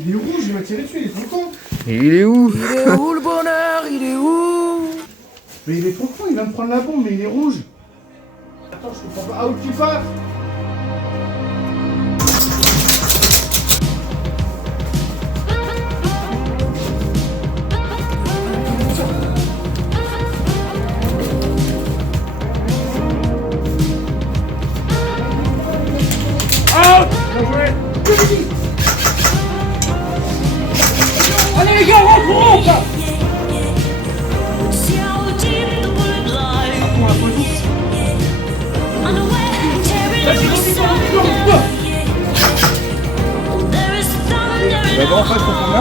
Il est rouge, il m'a tiré dessus, il est trop con. Et il est où? Il est où le bonheur? Il est où? Mais il est trop con, il vient de prendre la bombe, mais il est rouge. Attends, je comprends pas. Ah, où tu passes? Allez les gars, rentre! D'abord, en fait, faut qu'on a.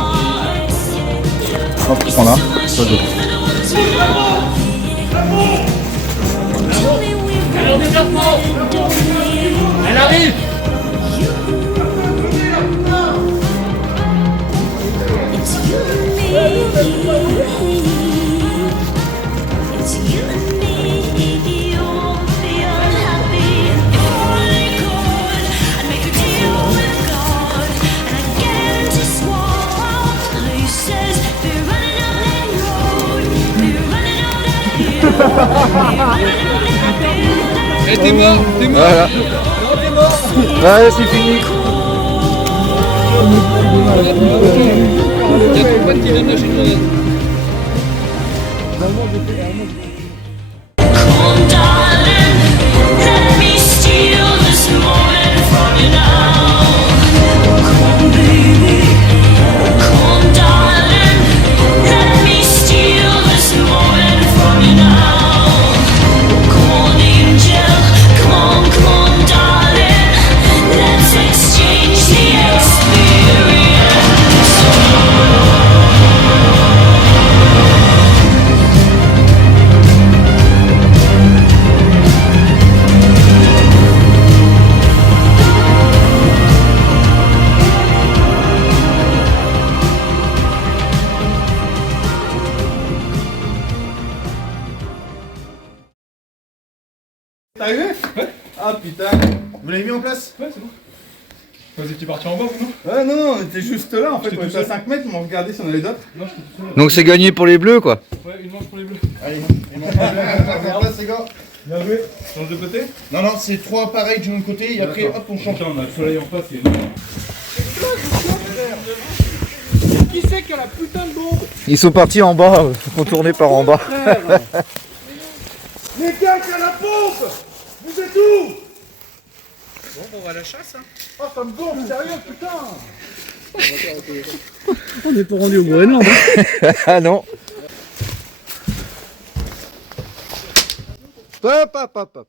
Hop, prends là, ça deux. Allez, au développement! Elle arrive! Running Eh, t'es mort, t'es mort. Voilà. Non, t'es mort. Ouais, c'est fini. Il y a ton pote qui vient de lâcher une grenade. Come darling, let me steal this moment from you now. Come baby, come darling, let me steal this moment from you now. Come on angel, come on darling, let's exchange the experience. T'es arrivé? Ouais. Ah putain. Vous l'avez mis en place? Ouais, c'est bon. Vous étiez parti en bas, vous, non? Ouais, non, on était juste là en fait. J'étais On tout était à seul. 5 mètres, on regardait si on avait d'autres. Non, j'étais tout seul. Donc c'est gagné pour les bleus quoi. Ouais, une manche pour les bleus. Allez, ils m'ont pas en place, les gars. Bien joué. Change de côté. Non, non, c'est 3 pareils du même côté et après hop, on change. Putain, on a le soleil en face, il y a une... Qui c'est qui a la putain de bombe? Ils sont partis en bas, retourner par en bas. Les gars, qui a la pompe? Vous êtes où? Bon, on va à la chasse, hein. Oh, ça me gonfle, sérieux, putain. On n'est pas rendu au Groenland. Ah non. Hop, hop, hop, hop.